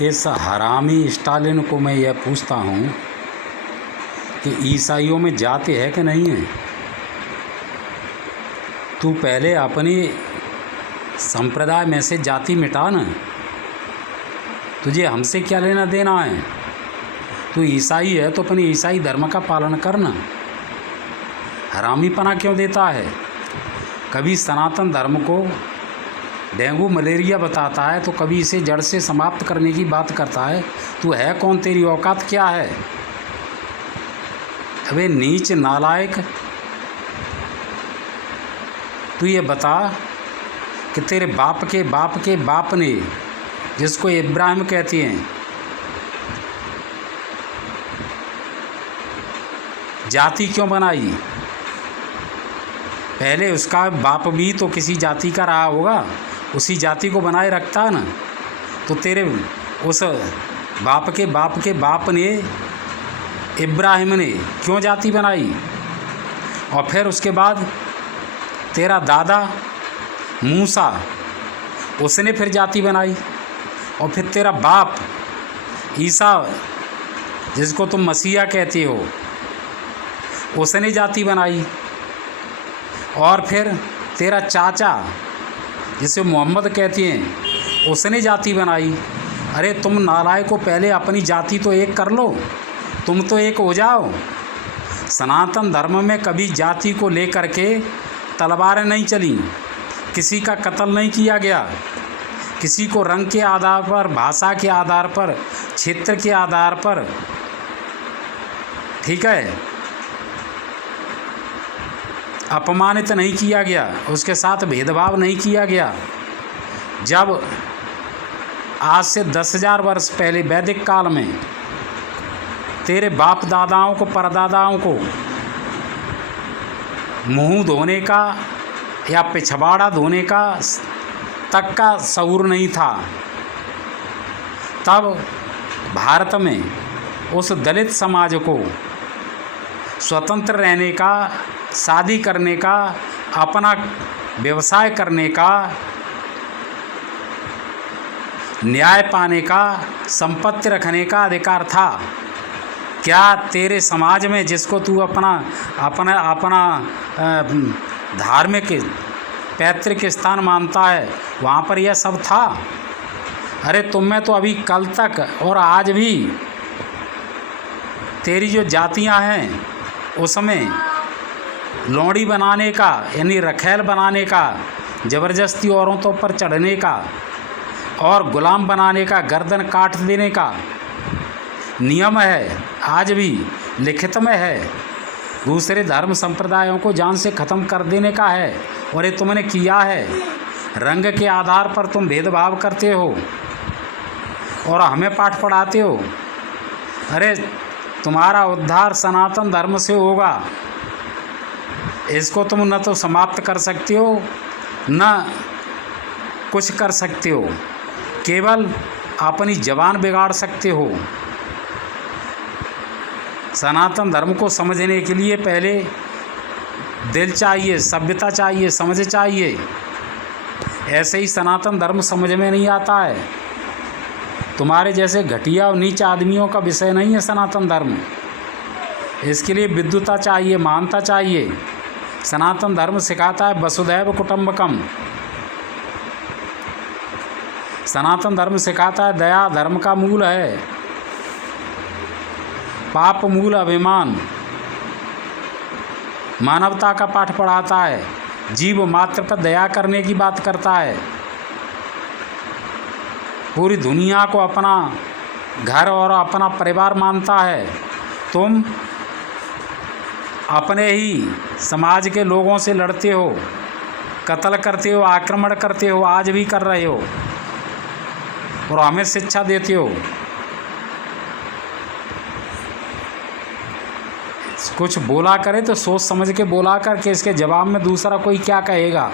इस हरामी स्टालिन को मैं यह पूछता हूँ कि ईसाइयों में जाति है कि नहीं है। तू पहले अपनी संप्रदाय में से जाति मिटा ना, तुझे हमसे क्या लेना देना है। तू ईसाई है तो अपनी ईसाई धर्म का पालन करना, हरामीपना क्यों देता है। कभी सनातन धर्म को डेंगू मलेरिया बताता है तो कभी इसे जड़ से समाप्त करने की बात करता है। तू है कौन, तेरी औकात क्या है। अबे नीच नालायक, तू ये बता कि तेरे बाप के बाप के बाप ने, जिसको इब्राहिम कहते हैं, जाति क्यों बनाई। पहले उसका बाप भी तो किसी जाति का रहा होगा, उसी जाति को बनाए रखता है ना। तो तेरे उस बाप के बाप ने, इब्राहिम ने क्यों जाति बनाई। और फिर उसके बाद तेरा दादा मूसा, उसने फिर जाति बनाई। और फिर तेरा बाप ईसा, जिसको तुम मसीहा कहते हो, उसने जाति बनाई। और फिर तेरा चाचा, जिसे मोहम्मद कहते हैं, उसने जाति बनाई। अरे तुम नालायक को, पहले अपनी जाति तो एक कर लो, तुम तो एक हो जाओ। सनातन धर्म में कभी जाति को लेकर के तलवारें नहीं चली, किसी का कत्ल नहीं किया गया, किसी को रंग के आधार पर, भाषा के आधार पर, क्षेत्र के आधार पर, ठीक है, अपमानित नहीं किया गया, उसके साथ भेदभाव नहीं किया गया। जब आज से 10,000 वर्ष पहले वैदिक काल में तेरे बाप दादाओं को, परदादाओं को मुंह धोने का या पिछवाड़ा धोने का तक का शऊर नहीं था, तब भारत में उस दलित समाज को स्वतंत्र रहने का, शादी करने का, अपना व्यवसाय करने का, न्याय पाने का, संपत्ति रखने का अधिकार था। क्या तेरे समाज में, जिसको तू अपना धार्मिक पैतृक स्थान मानता है, वहाँ पर यह सब था। अरे तुम में तो अभी कल तक और आज भी तेरी जो जातियाँ हैं, उसमें लौड़ी बनाने का, यानी रखेल बनाने का, ज़बरदस्ती औरतों पर चढ़ने का और गुलाम बनाने का, गर्दन काट देने का नियम है, आज भी लिखित में है। दूसरे धर्म संप्रदायों को जान से ख़त्म कर देने का है, और ये तुमने किया है। रंग के आधार पर तुम भेदभाव करते हो और हमें पाठ पढ़ाते हो। अरे तुम्हारा उद्धार सनातन धर्म से होगा, इसको तुम न तो समाप्त कर सकते हो, न कुछ कर सकते हो, केवल अपनी जबान बिगाड़ सकते हो। सनातन धर्म को समझने के लिए पहले दिल चाहिए, सभ्यता चाहिए, समझ चाहिए। ऐसे ही सनातन धर्म समझ में नहीं आता है। तुम्हारे जैसे घटिया और नीच आदमियों का विषय नहीं है सनातन धर्म। इसके लिए विद्वता चाहिए, महानता चाहिए। सनातन धर्म सिखाता है वसुधैव कुटुंबकम। सनातन धर्म सिखाता है दया धर्म का मूल है, पाप मूल अभिमान। मानवता का पाठ पढ़ाता है, जीव मात्र पर दया करने की बात करता है। पूरी दुनिया को अपना घर और अपना परिवार मानता है। तुम अपने ही समाज के लोगों से लड़ते हो, कत्ल करते हो, आक्रमण करते हो, आज भी कर रहे हो, और हमें शिक्षा देते हो। कुछ बोला करे तो सोच समझ के बोला कर के, इसके जवाब में दूसरा कोई क्या कहेगा।